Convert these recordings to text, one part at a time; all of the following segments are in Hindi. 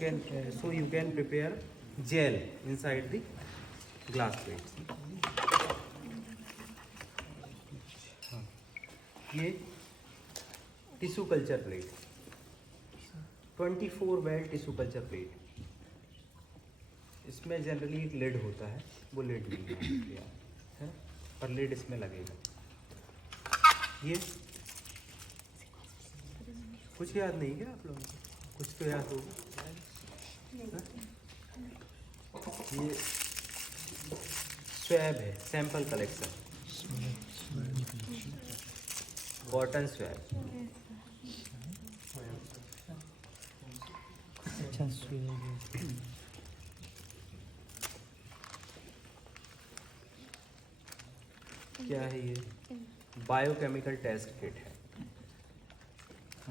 you can prepare gel inside the glass plates. ये tissue culture plate, 24 well tissue culture plate. इसमें जनरली एक लिड होता है, वो लिड नहीं है, पर लिड इसमें लगेगा. ये कुछ याद नहीं क्या आप लोगों को? कुछ तो याद होगा. ये स्वैब है, सैंपल कलेक्शन, कॉटन स्वैब. अच्छा क्या है ये? बायोकेमिकल टेस्ट किट है.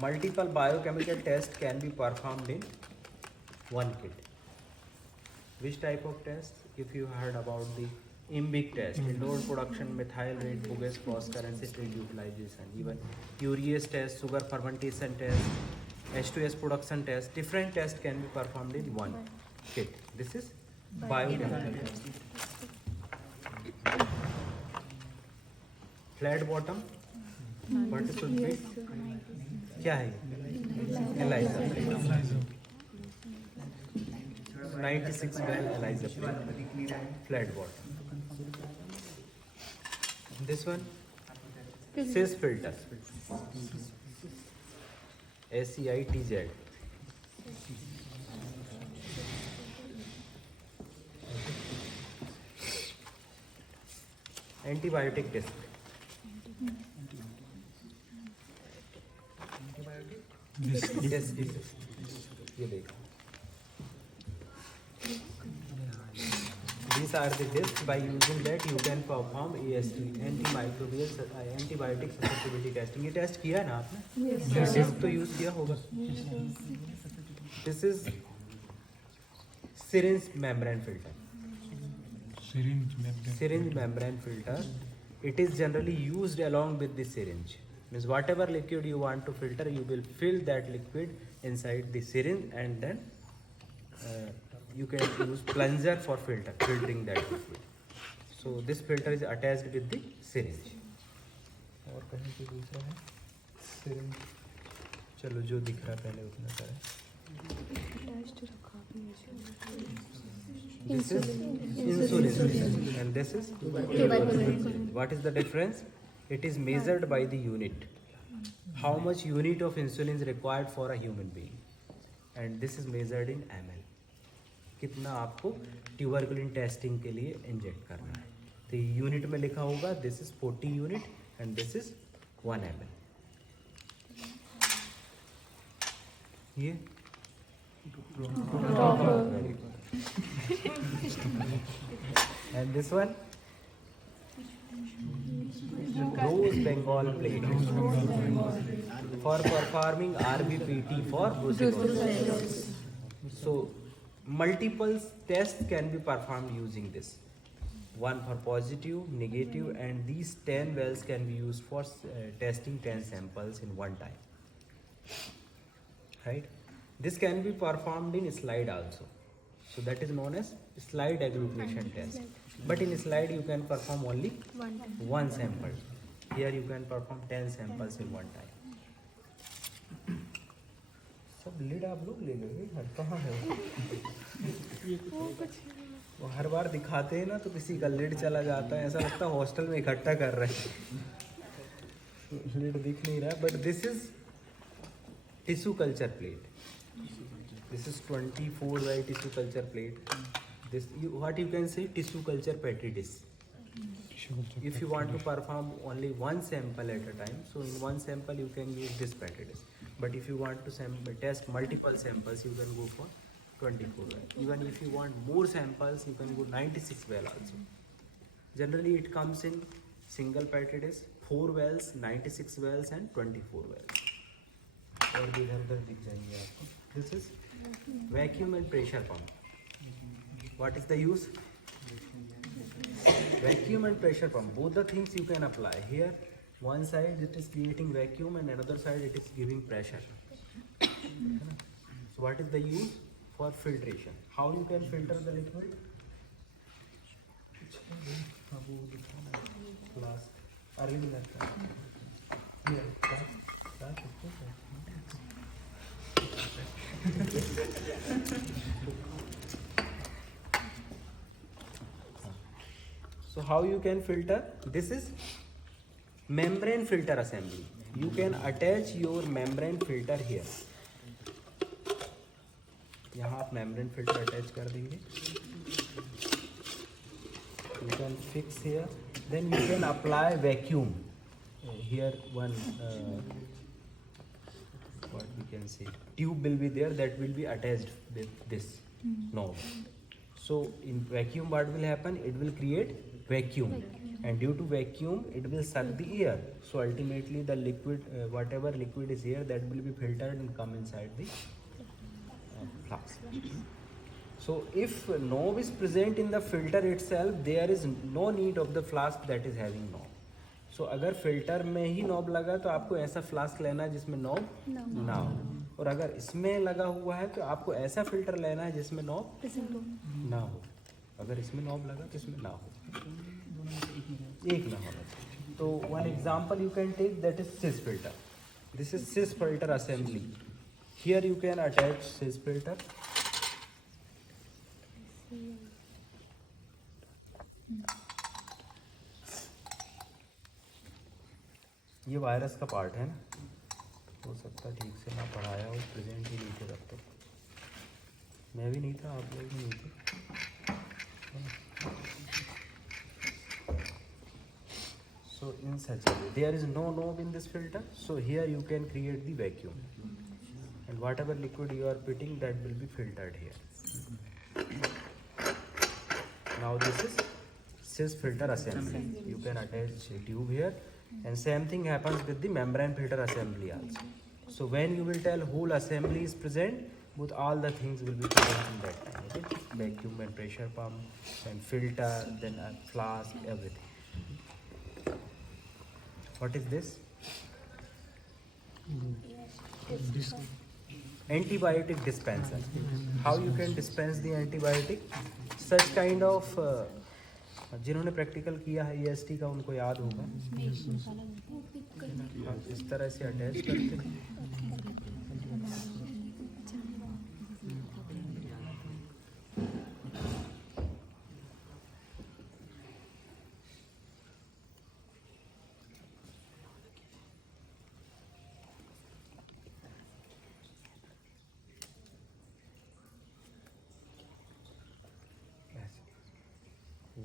Multiple biochemical test can be performed in one kit. Which type of test? If you heard about the IMBIC test, indoor production methyl rate Buges phosphor and citrate utilization, even urease test, sugar fermentation test, H2S production test, different tests can be performed in one kit. This is biochemical test. Flat bottom, what should be? क्या है? ELISA. 96 well ELISA plate, flat bottom. This one, SIS filter, SEITZ. Antibiotic test. Yes, ये देखो. These are the tests by using that you can perform AST, antimicrobial antibiotic susceptibility testing. ये टेस्ट किया है ना आपने? Yes. टेस्ट तो यूज किया होगा. This is syringe membrane filter. Syringe membrane filter. It is generally used along with the syringe. Means whatever liquid you want to filter, you will fill that liquid inside the syringe, and then you can use plunger for filtering that liquid. So this filter is attached with the syringe. और कहीं पे दूसरा है syringe. चलो जो दिख रहा पहले उतना करें. This is insulin and this is tuberculin. What is the difference? It is measured by the unit. How much unit of insulin is required for a human being, and this is measured in ml. कितना आपको ट्यूबरकुलिन टेस्टिंग के लिए इंजेक्ट करना है. तो यूनिट में लिखा होगा this is 40 unit and this is 1 ml. ये and this one Rose Bengal plate for performing RBPT for brucellosis. So multiple tests can be performed using this. One for positive, negative, and these 10 wells can be used for testing 10 samples in one time. Right? This can be performed in slide also. So that is known as slide agglutination test. But in slide you can perform only one sample. Here you can perform 10 samples in one time. सब लीड आप लोग ले लोगे, कहाँ है वो हर बार दिखाते हैं ना तो किसी का लीड चला जाता है, ऐसा लगता है हॉस्टल में इकट्ठा कर रहे हैं. लीड दिख नहीं रहा. But this is tissue culture plate. This is 24 by tissue culture plate. This what you can say tissue culture petri dish. If you want to perform only one sample at a time, so in one sample you can use this petri dish. But if you want to test multiple samples, you can go for 24 well. Even if you want more samples, you can go 96 well also. Generally it comes in single petri dish, 4 wells, 96 wells and 24 wells. और भी इधर उधर दिख जाएंगे आपको. This is vacuum and pressure pump. What is the use? Vacuum and pressure pump, both the things you can apply here. One side it is creating vacuum and another side it is giving pressure. So what is the use? for filtration. How you can filter the liquid? Flask. अरे भी लगता है. Here, flask. So how you can filter? This is membrane filter assembly. You can attach your membrane filter here. यहाँ आप membrane filter attach कर देंगे. You can fix here. Then you can apply vacuum. Here one what we can say tube will be there that will be attached with this knob. So in vacuum what will happen? It will create vacuum, and due to vacuum it will suck the air. So ultimately the liquid whatever liquid is here that will be filtered and come inside the flask. So if knob is present in the filter itself, there is no need of the flask that is having knob. So अगर फिल्टर में ही नॉब लगा तो आपको ऐसा फ्लास्क लेना है जिसमें नॉब ना हो, और अगर इसमें लगा हुआ है तो आपको ऐसा फिल्टर लेना है जिसमें नॉब ना हो. अगर इसमें नॉब लगा तो इसमें ना हो, एक ना होना चाहिए. तो one example you can take, that is this filter. This is this filter assembly. Here you can attach this filter. ये वायरस का पार्ट है ना, हो सकता है ठीक से ना पढ़ाया हो, प्रेजेंट ही नहीं थे तब तक. मैं भी नहीं था, आप लोग भी नहीं थे. So in such a way, there is no knob in this filter. So here you can create the vacuum, and whatever liquid you are putting that will be filtered here. Now this is SIS filter assembly. You can attach a tube here, and same thing happens with the membrane filter assembly also. So when you will tell whole assembly is present, with all the things will be present in that time. Okay? Vacuum and pressure pump, and filter, then a flask, everything. What is this? Antibiotic dispenser. How you can dispense the antibiotic? Such kind of जिन्होंने प्रैक्टिकल किया है EST का उनको याद होगा. इस तरह से अटैच करते हैं.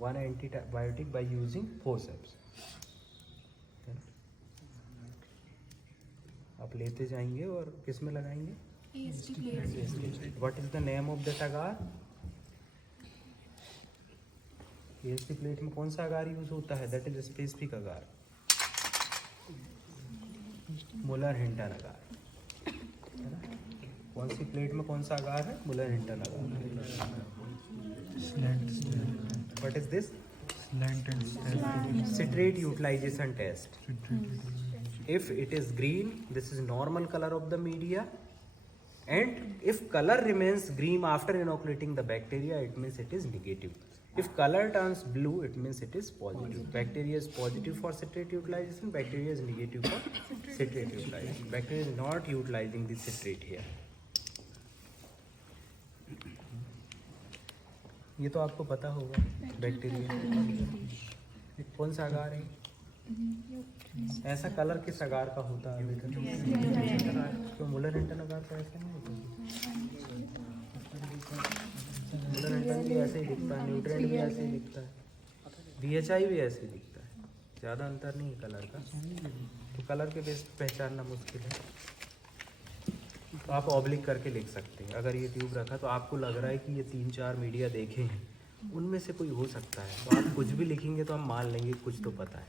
One antibiotic by using forceps. आप लेते जाएंगे और किस में लगाएंगे? What is the name of that agar? EST plate में कौन सा अगार यूज होता है? That is specific agar, Mueller Hinton agar. कौन सी प्लेट में कौन सा अगार है? Mueller Hinton agar. What is this? Citrate utilization test. If it is green, this is normal color of the media, and if color remains green after inoculating the bacteria, it means it is negative. If color turns blue, it means it is positive. Bacteria is positive for citrate utilization, bacteria is negative for citrate utilization. Bacteria is not utilizing the citrate here. ये तो आपको पता होगा. बैक्टीरिया कौन सा अगार है? ऐसा कलर किस अगार का होता है? तो मुलर हिंटन अगार का ऐसा नहीं होता. मुलर हिंटन भी ऐसे ही दिखता है, न्यूट्रिएंट भी ऐसे ही दिखता है, BHI भी ऐसे ही दिखता है. ज़्यादा अंतर नहीं है कलर का. तो कलर के बेस पे पहचानना मुश्किल है. तो आप ऑब्लिक करके लिख सकते हैं. अगर ये ट्यूब रखा तो आपको लग रहा है कि ये 3-4 मीडिया देखे हैं, उनमें से कोई हो सकता है. तो आप कुछ भी लिखेंगे तो हम मान लेंगे कुछ तो पता है.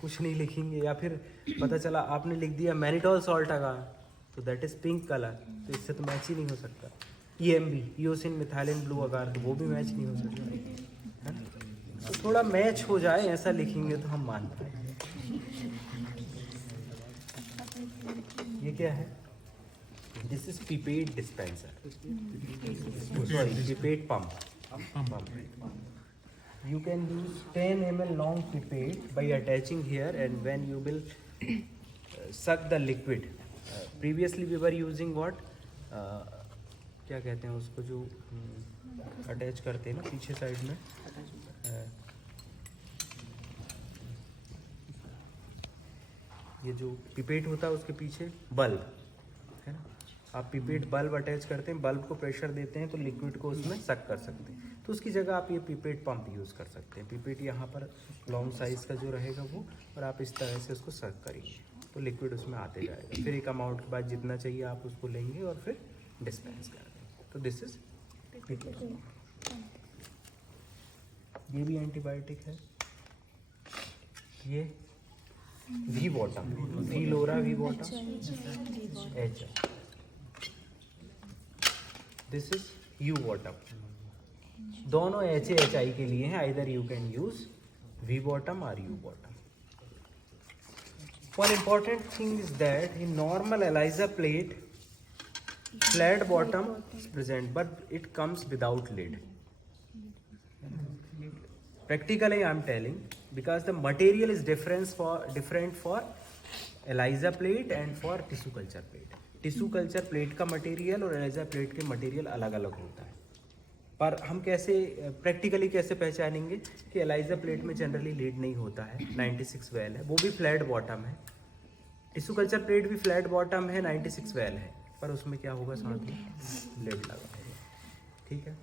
कुछ नहीं लिखेंगे, या फिर पता चला आपने लिख दिया मैनिटोल सॉल्ट अगार, तो दैट इज पिंक कलर, तो इससे तो मैच ही नहीं हो सकता. EMB, ईओसिन मिथाइलिन ब्लू अगार, तो वो भी मैच नहीं हो सकता. तो थोड़ा मैच हो जाए ऐसा लिखेंगे तो हम मान पाएंगे. ये क्या है? This is pipette dispenser. Sorry, pipette pump. You can use 10 ml long pipette by attaching here, and when you will suck the liquid. Previously we were using what? क्या कहते हैं उसको जो अटैच करते हैं ना पीछे साइड में, ये जो पिपेट होता है उसके पीछे बल्ब है ना, आप पिपेट बल्ब अटैच करते हैं, बल्ब को प्रेशर देते हैं तो लिक्विड को उसमें सक कर सकते हैं, तो उसकी जगह आप ये पिपेट पंप यूज़ कर सकते हैं। पिपेट यहाँ पर लॉन्ग साइज़ का जो रहेगा वो, और आप इस तरह से उसको सक करेंगे तो लिक्विड उसमें आते जाएगा, फिर एक अमाउंट के बाद जितना चाहिए आप उसको लेंगे और फिर डिस्पेंस कर देंगे। तो दिस इज पिपेट। ये भी एंटीबायोटिक है। ये वी बॉटम, वी लोरा V bottom, H. This is U bottom. दोनों एच एच आई के लिए हैं, either you can use V bottom और U bottom. One important thing is that in normal ELISA plate, flat bottom is present, but it comes without lid. Practically, I am telling, because the material is different for ELISA plate and for tissue culture plate. Tissue culture plate का material और ELISA plate के material अलग अलग होता है, पर हम कैसे प्रैक्टिकली कैसे पहचानेंगे कि एलाइजा प्लेट में जनरली लीड नहीं होता है, 96 वेल है, वो भी फ्लैट बॉटम है। टिश्यू कल्चर प्लेट भी फ्लैट बॉटम है, 96 वेल है, पर उसमें क्या होगा, साथ में लीड लगा होगा। ठीक है,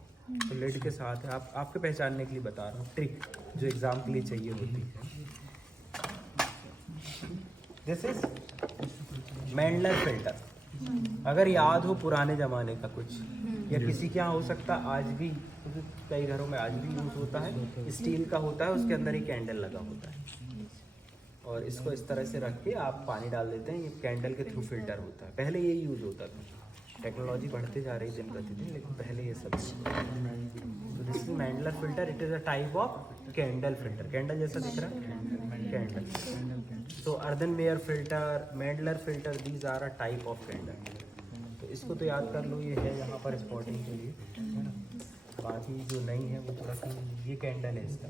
तो लीड के साथ है, आपके पहचानने के लिए बता रहा हूँ, ट्रिक जो एग्जाम के लिए चाहिए होती है। This is Mandler filter. अगर याद हो पुराने ज़माने का कुछ, या किसी के यहाँ हो सकता आज भी, क्योंकि कई घरों में आज भी यूज़ होता है, स्टील का होता है, उसके अंदर ही कैंडल लगा होता है, और इसको इस तरह से रख के आप पानी डाल देते हैं, ये कैंडल के थ्रू फिल्टर होता है। पहले ये यूज़ होता था, टेक्नोलॉजी बढ़ते जा रही दिन प्रतिदिन, लेकिन पहले ये सब। तो this is Mandler filter, it is a type of candle filter. Candle जैसा दिख रहा है, कैंडल। तो earthenware filter, Mandler filter, these are a type of candle. तो इसको तो याद कर लो, ये है यहाँ पर स्पॉटिंग के लिए, है ना। बाकी जो नहीं है वो थोड़ा सा, ये कैंडल है इसका,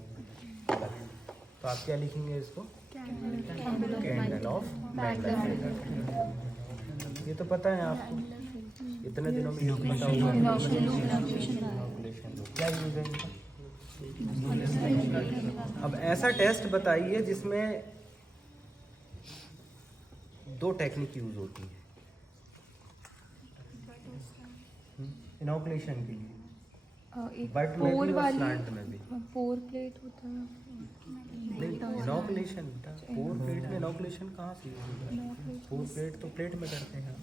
तो आप क्या लिखेंगे इसको, कैंडल ऑफ मैंडलर फिल्टर। ये तो पता है आपको, इतने दिनों में यूज पता होगा। क्या यूज है इनका? अब ऐसा टेस्ट बताइए जिसमें दो टेक्निक यूज होती है इनॉकुलेशन के लिए, बट में भी और स्लांट में भी। पोर प्लेट होता है नहीं, इनॉकुलेशन था, पोर प्लेट में इनॉकुलेशन कहाँ से यूज होता है? पोर प्लेट तो प्लेट में करते हैं।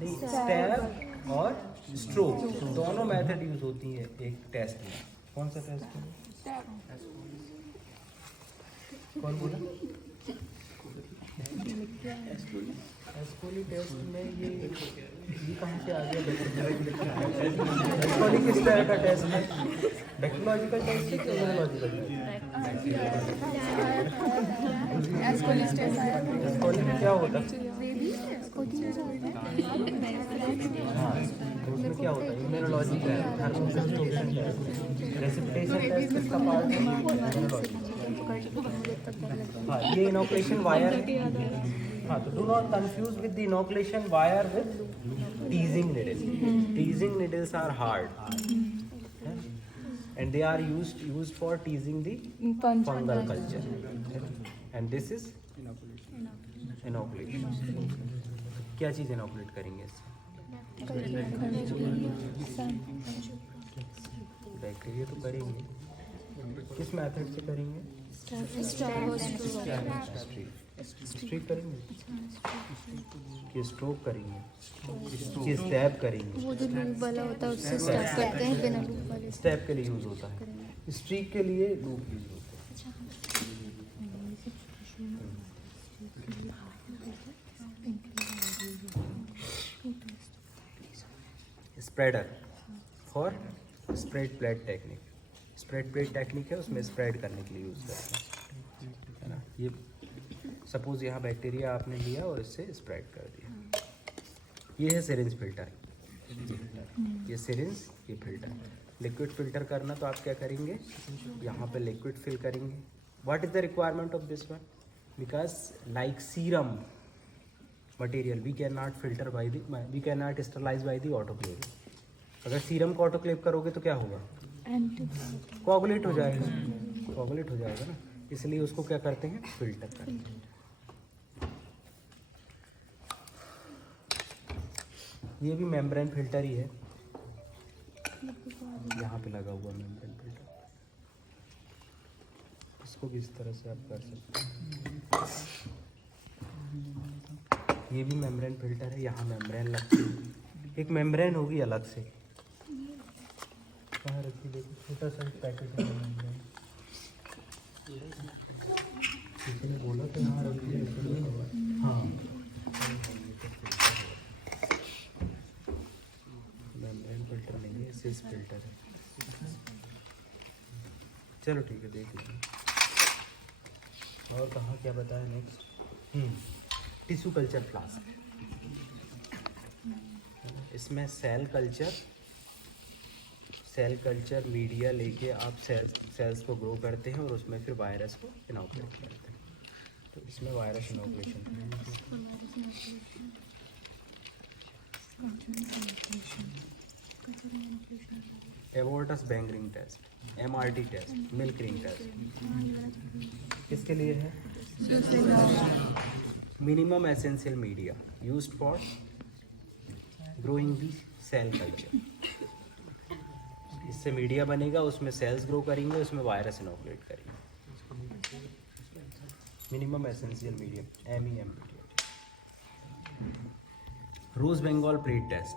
नहीं, स्टैब और स्ट्रोक दोनों मेथड यूज होती है एक टेस्ट में। कौन सा टेस्ट है? कौन बोला? एस्कोली टेस्ट में ये कहाँ से आ गया? एस्कोली किस तरह का टेस्ट है? बैक्टीरियोलॉजिकल टेस्ट है, इम्यूनोलॉजिकल टेस्ट? एस्कोली में क्या होता है? हाँ, तो उसमें क्या होता है? इम्यूनोलॉजी का है, रेसिपिटेशन टेस्ट किसका पार्ट है? इम्यूनोलॉजी। हाँ, ये इनॉकुलेशन वायर है। हाँ, तो do not confuse with the inoculation wire with teasing needle. Teasing needles are hard and they are used for teasing the fungal culture, and this is inoculation. क्या चीज़ इनोकुलेट करेंगे इससे? बैक्टीरिया तो करेंगे, किस मेथड से करेंगे? स्ट्रीक करेंगे कि स्ट्रोक करेंगे कि स्टैब करेंगे? वो जो लूप वाला होता है उससे स्टैब करते हैं, बिना लूप वाले स्टैब के लिए यूज होता है, स्ट्रीक के लिए लूप यूज होता है। Spreader for spread plate technique. Spread plate technique है, उसमें स्प्रेड करने के लिए यूज करते हैं, है ना। ये सपोज यहाँ बैक्टीरिया आपने लिया और इससे स्प्रेड कर दिया, ये है सिरिंज फिल्टर, ये सिरिंज, ये फिल्टर। लिक्विड फिल्टर करना तो आप क्या करेंगे, यहाँ पे लिक्विड फिल करेंगे। What is the requirement of this one? Because like serum material we can not filter by the, we can not sterilize by the autoclave. अगर सीरम को ऑटोक्लेव करोगे तो क्या होगा, कोगुलेट हो जाएगा, कोगुलेट हो जाएगा ना, इसलिए उसको क्या करते हैं, फिल्टर करते हैं। ये भी मेम्ब्रेन फिल्टर ही है, यहाँ पे लगा हुआ मेम्ब्रेन फिल्टर, इसको भी इस तरह से आप कर सकते हैं। ये भी मेम्ब्रेन फिल्टर है, यहाँ मेम्ब्रेन लगती है, एक मेम्ब्रेन होगी अलग से, कहाँ रखी देखो, छोटा सा पैकेट है मेम्ब्रेन, किसी ने बोला तो यहाँ रखी है, हाँ मेम्ब्रेन फिल्टर नहीं है, सिस फिल्टर है। चलो ठीक है, देख लीजिए। और कहाँ क्या बताया नेक्स्ट, टिश्यू कल्चर फ्लास्क, इसमें सेल कल्चर मीडिया लेके आप सेल्स को ग्रो करते हैं और उसमें फिर वायरस को इनॉकुलेट करते हैं। तो इसमें virus inoculation, abortus bang ring test, MRT test, milk ring test, किसके लिए है, minimum essential media used for growing the cell culture. इससे मीडिया बनेगा, उसमें सेल्स ग्रो करेंगे, उसमें वायरस इनॉकुलेट करेंगे। Minimum essential media, MEM। Rose Bengal plate test,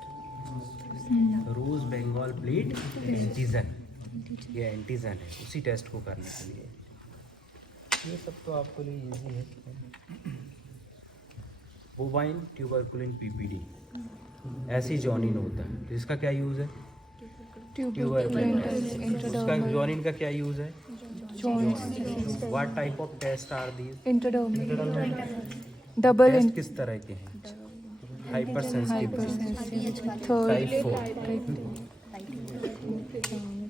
rose Bengal plate antigen, ये एंटीजन है, उसी टेस्ट को करने के लिए। ये सब तो आपके लिए इजी है। बोवाइन ट्यूबरकुलिन PPD, ऐसी जॉनिन होता है, तो इसका क्या यूज़ है, उसका जॉनिन का क्या यूज़ है, what type of test are these, double test किस तरह के हैं, हाइपर सेंसिटिव, टाइप 4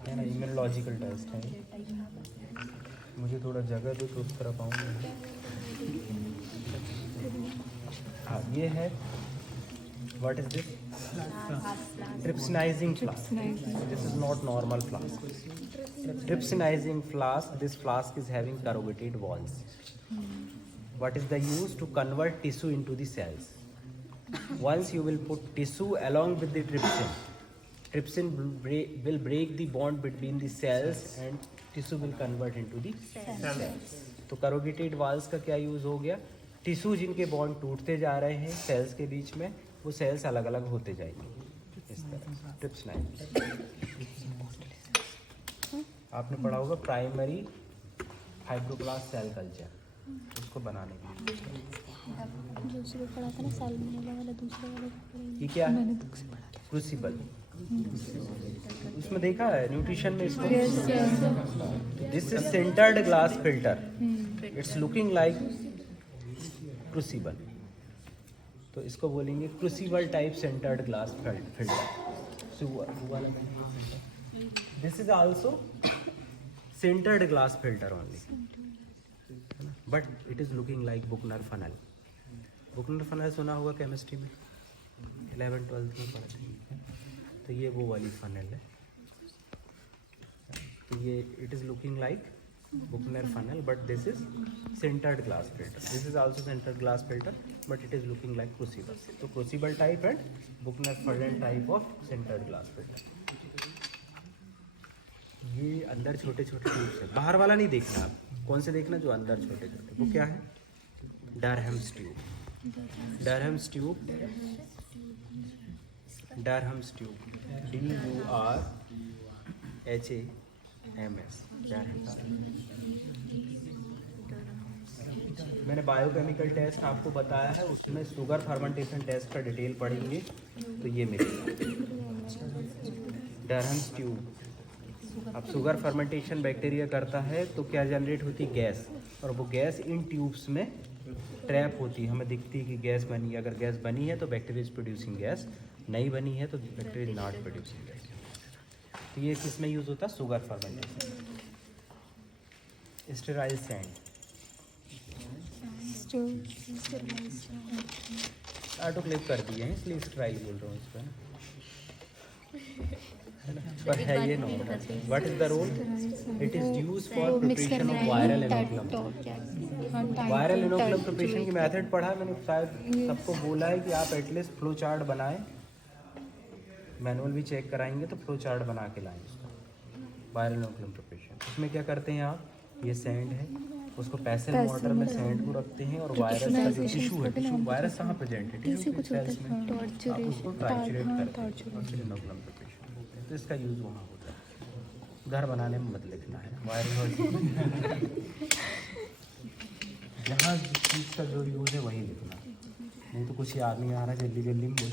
है ना, इम्यूनोलॉजिकल टेस्ट है। मुझे थोड़ा जगह दो तो उस तरफ आऊँगा। हाँ, ये है, what is this, trypsinizing flask, this is not normal flask, trypsinizing flask, this flask is having corrugated walls. What is the use? To convert tissue into the cells. Once you will put tissue along with the trypsin will break the bond between the cells and tissue will convert into the cells. तो corrugated walls का क्या यूज़ हो गया, टिश्यू जिनके बॉन्ड टूटते जा रहे हैं सेल्स के बीच में, वो सेल्स अलग अलग होते जाएंगे इस तरह। ट्रिप्सिनाइजिंग आपने पढ़ा होगा, प्राइमरी फाइब्रोब्लास्ट सेल कल्चर, उसको बनाने के लिए। दूसरे पढ़ा था ना साल में वाला, दूसरे वाले ये क्या है, क्रूसिबल, उसमें देखा है न्यूट्रिशन में इसको। This is centred glass filter, it's looking like crucible, तो इसको बोलेंगे crucible type centred glass filter. This is also centered glass filter only, but it is looking like Buchner funnel. Buchner funnel सुना होगा केमिस्ट्री में, 11th-12th में पढ़ा था। तो ये वो वाली फनल है, तो ये it is looking like Buchner funnel, but this is centered glass filter. This is also centered glass filter, but it is looking like crucible. तो crucible type and Buchner funnel type of centered glass filter. ये अंदर छोटे छोटे ट्यूब्स है, बाहर वाला नहीं देखना आप, कौन से देखना, जो अंदर छोटे छोटे, वो क्या है, डरहम्स ट्यूब, डरहम्स ट्यूब, डरहम्स ट्यूब, DURHAMS, डरहम्स। मैंने बायोकेमिकल टेस्ट आपको बताया है, उसमें शुगर फर्मेंटेशन टेस्ट का डिटेल पढ़ेंगे तो ये मिलेगा, डरहम्स ट्यूब। अब शुगर फर्मेंटेशन बैक्टीरिया करता है तो क्या जनरेट होती, गैस, और वो गैस इन ट्यूब्स में ट्रैप होती है, हमें दिखती है कि गैस बनी है। अगर गैस बनी है तो बैक्टीरिया इज प्रोड्यूसिंग गैस, नहीं बनी है तो bacteria is not producing gas. तो ये किस में यूज़ होता है? Sugar fermentation. Sterile sand, autoclave कर दिए हैं इसलिए स्टेराइल बोल रहा हूँ इस पर, पर है ये normal. What is the role? It is use for preparation of viral inoculum. Viral inoculum preparation की मेथड पढ़ा मैंने, शायद सबको बोला है कि आप एटलीस्ट फ्लो चार्ट बनाएं, मैनुअल भी चेक कराएंगे तो फ्लो चार्ट बना के लाएं उसका। वायरल इनोकुलम प्रिपरेशन, उसमें क्या करते हैं आप, ये सैंड है, उसको पैसेल वाटर में सैंड को रखते हैं और वायरस का जो टिश्यू है, टिश्यू वायरस कहाँ प्रेजेंट है, टिश्यू के सेल्स में, आप उसको ट्राइचुरेट करते हैं और फिर इनोकुलम प्रिपरेशन बोलते हैं। तो इसका यूज़ वहाँ होता है, घर बनाने में मत लिखना है वायरल। जहाँ जिस चीज़ का जो यूज़ है वही लिखना, नहीं तो कुछ याद नहीं आ रहा जल्दी जल्दी में बोल,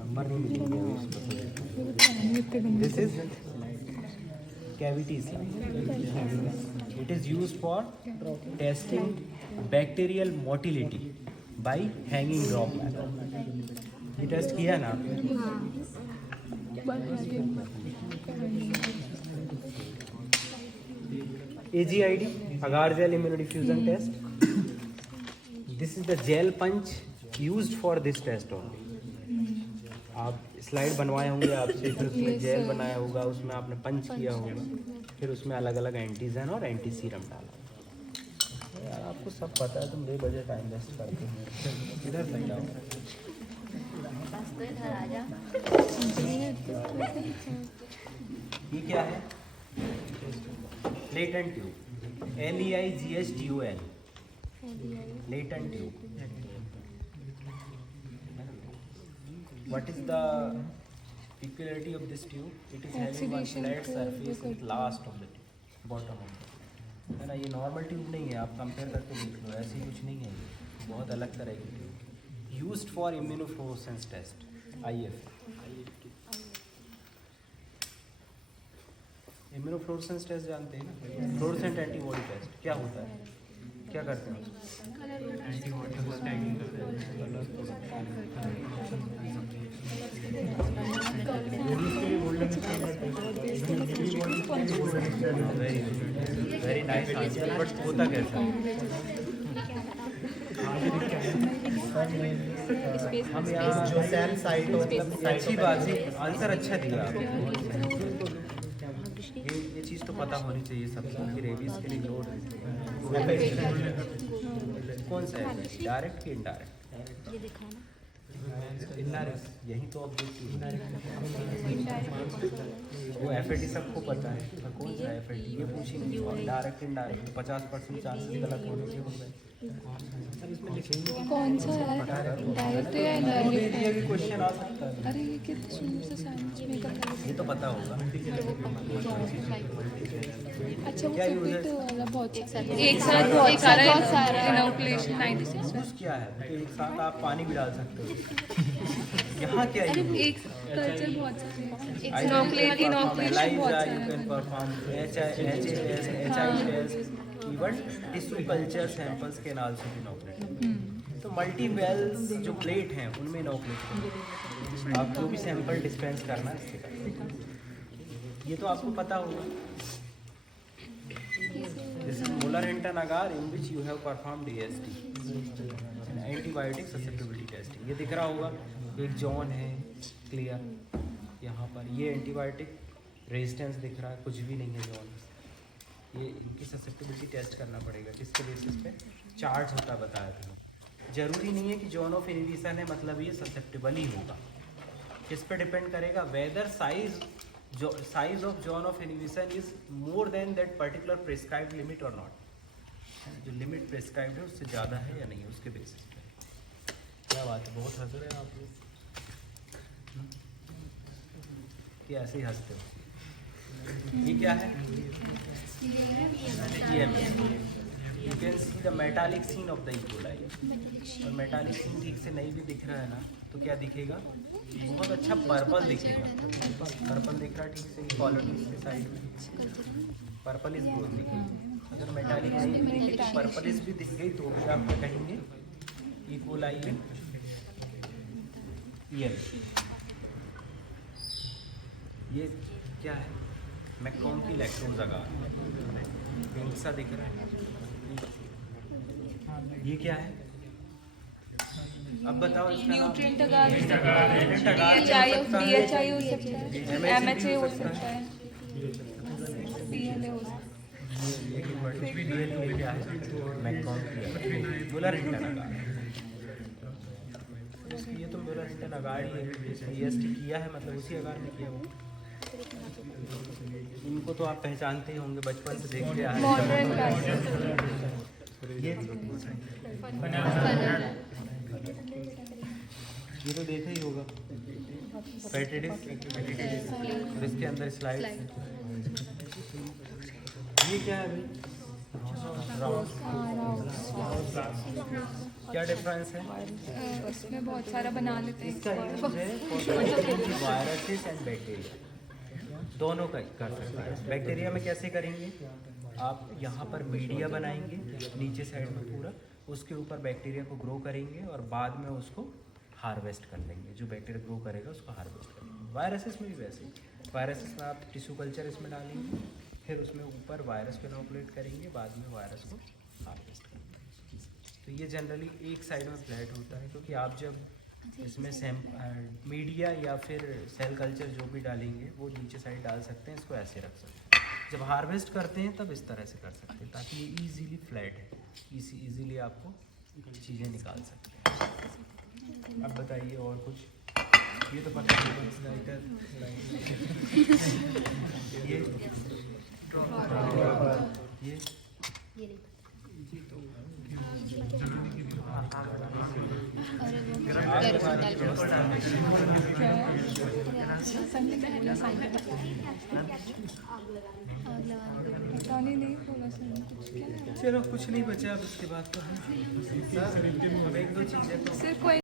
नंबर नहीं मिलेंगे अभी इसको। This is cavity slide. It is used for testing bacterial motility by hanging drop method. ये टेस्ट किया ना आपने? AGID, agar gel immunodiffusion test. This is the gel punch used for this test only. आप स्लाइड बनवाए होंगे आपसे, फिर उसमें जेल बनाया होगा, उसमें आपने पंच किया होगा, फिर उसमें अलग अलग एंटीजन और एंटी सीरम डाला। यार आपको सब पता है, तुम बेवजह टाइम वेस्ट करते हो। इधर सही आओ। ये क्या है? Latent tube, LEIGHTUL, latent tube. What is the peculiarity of this tube? It is having one flat surface in last of the tube, bottom of the tube, है ना। ये नॉर्मल ट्यूब नहीं है, आप कंपेयर करके देख लो, ऐसी कुछ नहीं है, ये बहुत अलग तरह की tube. Used for immunofluorescence test, IF। Immunofluorescence test जानते हैं ना, फ्लोरेसेंट एंटीबॉडी टेस्ट। क्या होता है, क्या करते हैं? एंटीबॉडी को टैगिंग करते हैं। वेरी नाइस आंसर, बट होता कैसा? हम यहाँ जो सेल साइट, अच्छी बात है, आंसर अच्छा दिया आपने। ये चीज़ तो पता होनी चाहिए सबको कि रेबीज के लिए लोड कौन सा है, डायरेक्ट कि इनडायरेक्ट? ये दिखाना इनडायरेक्ट, यही तो ऑब्जेक्टिव। वो FAD सबको पता है, तो कौन सा FAD ये पूछेंगे, और डायरेक्ट इनडायरेक्ट 50% चांसेस गलत होने के होंगे। इसमें लिखेंगे कौन सा है, डायरेक्ट या इनडायरेक्ट? ये भी क्वेश्चन आ सकता है। अरे ये कितने शुरू से साइंस में कर, ये तो पता होगा। अच्छा वो फिर तो वाला बहुत एक साथ बहुत सारा इनोकुलेशन 96 यूज़ क्या है, तो एक साथ आप पानी भी डाल सकते हो। यहाँ क्या है, एक कल्चर बहुत सारे इनोकुलेशन बहुत सारे, you can perform HIS, even tissue culture samples can also be inoculated. तो मल्टी वेल्स जो प्लेट हैं उनमें इनोकुलेट करें, आप जो भी सैंपल डिस्पेंस करना है इससे करें। ये तो आपको पता होगा। This is Muller-Hinton agar in which you have performed AST, antibiotic susceptibility testing। ये दिख रहा होगा, एक जॉन है क्लियर, यहाँ पर ये एंटीबायोटिक रेजिस्टेंस दिख रहा है, कुछ भी नहीं है जॉन। ये इनकी ससेप्टिबिलिटी टेस्ट करना पड़ेगा, किसके बेसिस पे? चार्ट होता बताया था। जरूरी नहीं है कि जोन ऑफ इनहिबिशन है मतलब ये ससेप्टिबल ही होगा, किस पे डिपेंड करेगा? Whether size of zone of inhibition is more than that particular prescribed limit और नॉट। जो लिमिट प्रिस्क्राइब्ड है उससे ज़्यादा है या नहीं, उसके बेसिस पे। क्या बात है, बहुत हंस रहे हैं आप लोग, कि ऐसे ही हंसते हो। ये क्या है? You can see the metallic sheen of the E coli. और मेटालिक सीन ठीक से नहीं भी दिख रहा है ना, तो क्या दिखेगा? बहुत अच्छा पर्पल दिखेगा। पर्पल दिख रहा है ठीक से, कॉलोनीज के साइड में पर्पल इज ग्रोथ दिखेगी। अगर मेटालिक नहीं मिलेंगे तो पर्पलिश भी दिख गई तो भी आप क्या कहेंगे, इक्वलाई ईयर। ये क्या है, मैकॉम की लैक्टोज अगार, पिंक सा दिख रहा है। ये क्या है, अब बताओ इसका नाम। न्यूट्रिएंट अगार, न्यूट्रिएंट अगार DHI हो सकता है, MHA हो सकता है, PLA हो सकता है। ये क्या है, मैकॉम की बुलर हिंटन अगार। ये तो बुलर हिंटन अगार ही है, EST किया है मतलब उसी अगार में किया वो। इनको तो आप पहचानते ही होंगे, बचपन से देखते आ रहे मॉडर्न हैं। ये तो देखा ही होगा, पेटिडिस, और इसके अंदर स्लाइड। ये क्या है भाई, क्या डिफरेंस है? उसमें बहुत सारा बना लेते हैं। इसका यूज है वायरसेस एंड बैक्टीरिया, दोनों का कर सकते हैं। बैक्टीरिया में कैसे करेंगे, आप यहाँ पर मीडिया बनाएंगे नीचे साइड में पूरा, उसके ऊपर बैक्टीरिया को ग्रो करेंगे और बाद में उसको हार्वेस्ट कर लेंगे, जो बैक्टीरिया ग्रो करेगा उसको हार्वेस्ट करेंगे। वायरसेस में भी वैसे ही, वायरसेस में आप टिश्यू कल्चर इसमें डालेंगे, फिर उसमें ऊपर वायरस को इनोकुलेट करेंगे, बाद में वायरस को हार्वेस्ट करेंगे। तो ये जनरली एक साइड में फ्लैट होता है, क्योंकि आप जब इसमें मीडिया या फिर सेल कल्चर जो भी डालेंगे वो नीचे साइड डाल सकते हैं, इसको ऐसे रख सकते हैं। जब हार्वेस्ट करते हैं तब इस तरह से कर सकते हैं, ताकि ये ईजीली फ्लैट है, ईजीली आपको चीज़ें निकाल सकते हैं। अब बताइए और कुछ, ये तो पता नहीं, ये पता नहीं बोला सर कुछ क्या। चलो कुछ नहीं बचा अब इसके बाद तो हम अब एक दो चीज़ें तो सिर्फ कोई